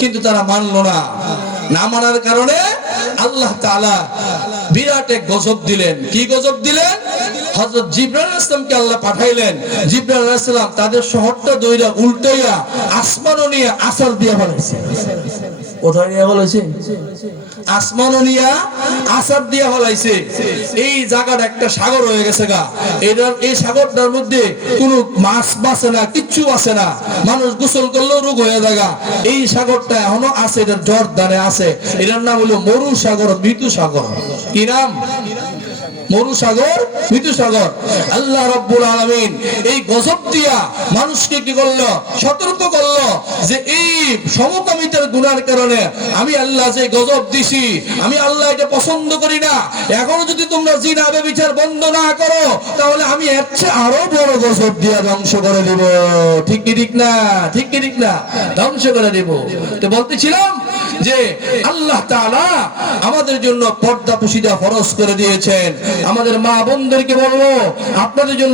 কিন্তু তারা মানলো না। না মানার কারণে আল্লাহ তাআলা বিরাট এক গজব দিলেন। কি গজব দিলেন? হযরত জিবরাইল আলাইহিস সালামকে আল্লাহ পাঠাইলেন। জিবরাইল আলাইহিস সালাম তাদের শহরটা দইরা উল্টাইয়া আসমানও নিয়ে আছাড় দিয়া ফেলাইছে। কোথায় নিয়ে ফেলাইছে? আসমানও নিয়ে আছাড় দিয়া ফেলাইছে। এই জায়গাটা একটা সাগর হয়ে গেছে গা। এই সাগরটার মধ্যে কোনো মাছ বাঁচে না, কিচ্ছু আছে না। মানুষ গোসল করলেও রোগ হয়ে যায়। এই সাগরটা এখনো আছে, এটার জর্দানে আছে। এটার নাম হলো মরু সাগর, মৃত্যু সাগর। কি নাম? মরু সাগর, মৃত্যু সাগর। আল্লাহ রাব্বুল আলামিন এই গজব দিয়া মানুষকে কি করলো? সতর্ক করলো যে এই সমকামিতার গুনার কারণে আমি আল্লাহ যে গজব দিছি, আমি আল্লাহ এটা পছন্দ করি না। এখনো যদি তোমরা জিনা ব্যভিচার বন্ধ না করো, তাহলে আমি এর চেয়ে আরো বড় গজব দিয়া ধ্বংস করে দেব। ঠিক কি ঠিক না? ঠিক কি ঠিক না? ধ্বংস করে দেব। তো বলতেছিলাম যে আল্লাহ তাআলা আমাদের জন্য পর্দা পুশিদা ফরজ করে দিয়েছেন। আমাদের মা বোনদেরকে বলবো, আপনাদের জন্য